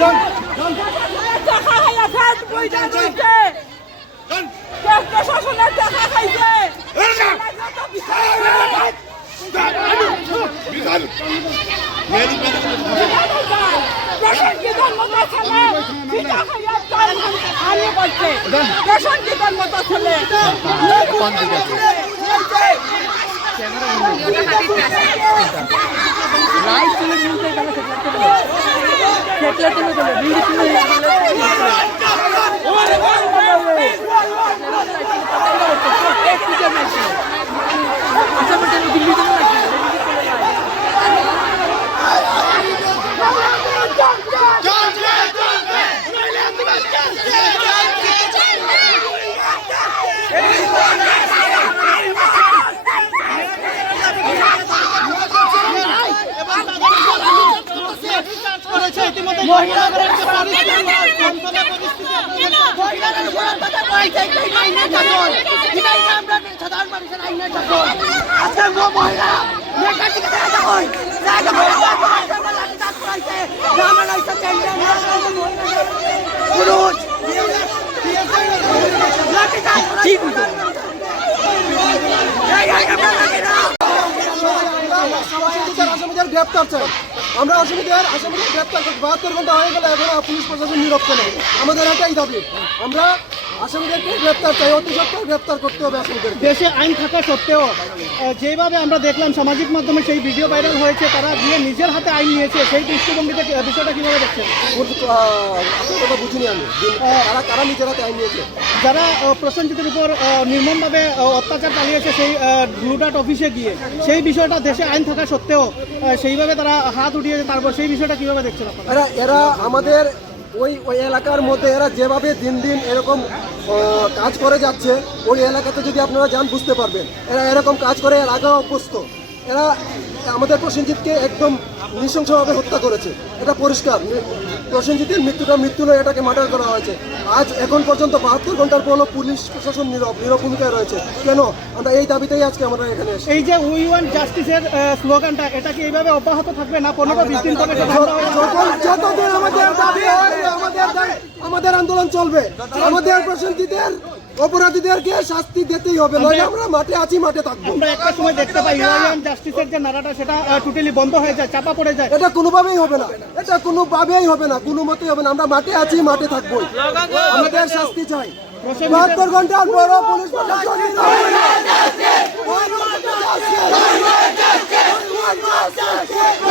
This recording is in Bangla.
টাকা সেটলা তুলে তুলে ভিড় ঠিক হইতো আসামিদের আসামিদের গ্রেপ্তার চাই আমরা আসামিদের আসামিদের গ্রেপ্তার করছি। বাহাত্তর ঘণ্টা হয়ে গেলে এখনও পুলিশ প্রশাসন নিরক্ষ নেই। আমাদের এটাই দাবি। আমরা আসামিদেরকে গ্রেপ্তার চাই অতি সত্ত্বেও গ্রেপ্তার করতে হবে আসামিদের দেশে আইন থাকা সত্ত্বেও যেভাবে আমরা দেখলাম সামাজিক মাধ্যমে সেই ভিডিও ভাইরাল হয়েছে তারা গিয়ে নিজের হাতে আইন নিয়েছে সেই দৃষ্টিভঙ্গিতে বিষয়টা কীভাবে দেখছেন? আপনার কথা বুঝিনি আমি। তারা কারা নিজের হাতে আইন নিয়েছে? যারা প্রসেনজিতের উপর নির্মমভাবে অত্যাচার চালিয়েছে সেই ব্লুডাট অফিসে গিয়ে সেই বিষয়টা দেশে আইন থাকা সত্ত্বেও সেইভাবে তারা হাত উঠিয়েছে তারপর সেই বিষয়টা কীভাবে দেখছেন আপনারা? এরা আমাদের ওই ওই এলাকার মধ্যে এরা যেভাবে দিন দিন এরকম কাজ করে যাচ্ছে, ওই এলাকাতে যদি আপনারা যান, বুঝতে পারবেন। এরা এরকম কাজ করে, এর আগেও অভ্যস্ত। এরা আমাদের প্রসেনজিৎকে একদম নৃশংসভাবে হত্যা করেছে। এটা পরিষ্কার। প্রসেনজিতের মৃত্যুটা মৃত্যু নয় এটাকে মার্ডার করা হয়েছে। আজ এখন পর্যন্ত বাহাত্তর ঘণ্টার পরও পুলিশ প্রশাসন নীরব নীরব ভূমিকায় রয়েছে। কেন? আমরা এই দাবিতেই আজকে আমরা এখানে এই যে উই ওয়ান জাস্টিসের স্লোগানটা এটা কি এইভাবে অব্যাহত থাকবে না পনেরো বিশ দিন পরে? আমাদের আমাদের দাবি- আমাদের আন্দোলন চলবে। আমাদের প্রসেনজিতের অপরাধীদেরকে শাস্তি দিতেই হবে নয় আমরা মাঠে আছি মাঠে থাকব। আমরা একটা সময় দেখতে পাই হিউম্যান জাস্টিসের যে নারাটা সেটা টোটালি বন্ধ হয়ে যায় চাপা পড়ে যায়। এটা কোনোভাবেই হবে না এটা কোনোভাবেই হবে না কোনো মতেই হবে না। আমরা মাঠে আছি মাঠে থাকব। আমাদের শাস্তি চাই। বাহাত্তর ঘণ্টার বড় পুলিশ প্রশাসন Justice!